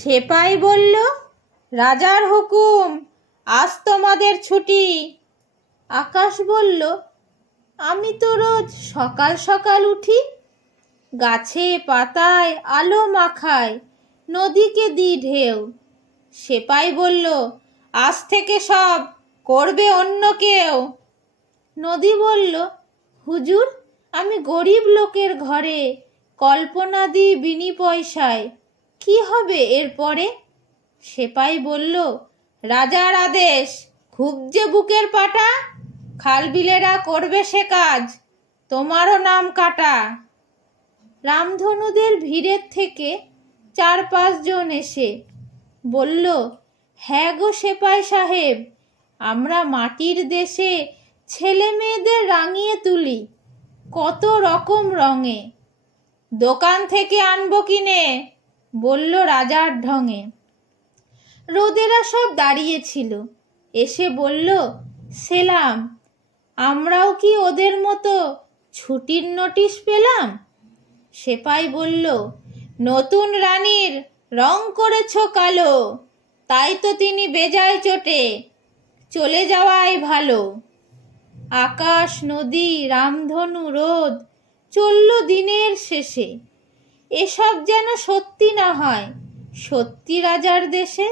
সেপাই বলল, রাজার হুকুম, আজ তোমাদের ছুটি। আকাশ বলল, আমি তো রোজ সকাল সকাল উঠি, গাছে পাতায় আলো মাখায়, নদীকে দি ঢেউ। সেপাই বলল, আজ থেকে সব করবে অন্য কেউ। নদী বলল, হুজুর, আমি গরিব লোকের ঘরে কল্পনা দিই বিনি পয়সায় কি হবে এরপরে? সেপাই বলল, রাজার আদেশ, খুব যে বুকের পাটা। খালবিলেরা করবে সে কাজ, তোমারও নাম কাটা। রামধনুদের ভিড়ের থেকে চার পাঁচজন এসে বলল হ্যাঁ গো সেপাই সাহেব, আমরা মাটির দেশে ছেলে মেয়েদের রাঙিয়ে তুলি, কত রকম রঙে। দোকান থেকে আনব কিনে। বলল রাজার ঢঙে। রোদেরা সব দাঁড়িয়েছিল। এসে বলল, সেলাম, আমরাও কি ওদের মতো ছুটির নোটিশ পেলাম? সেপাই বলল, নতুন রানীর রং করেছ কালো, তাই তো তিনি বেজায় চোটে, চলে যাওয়াই ভালো। আকাশ, নদী, রামধনু, রোদ, চলল দিনের শেষে। এসব যেন সত্যি না হয়। সত্যি রাজার দেশে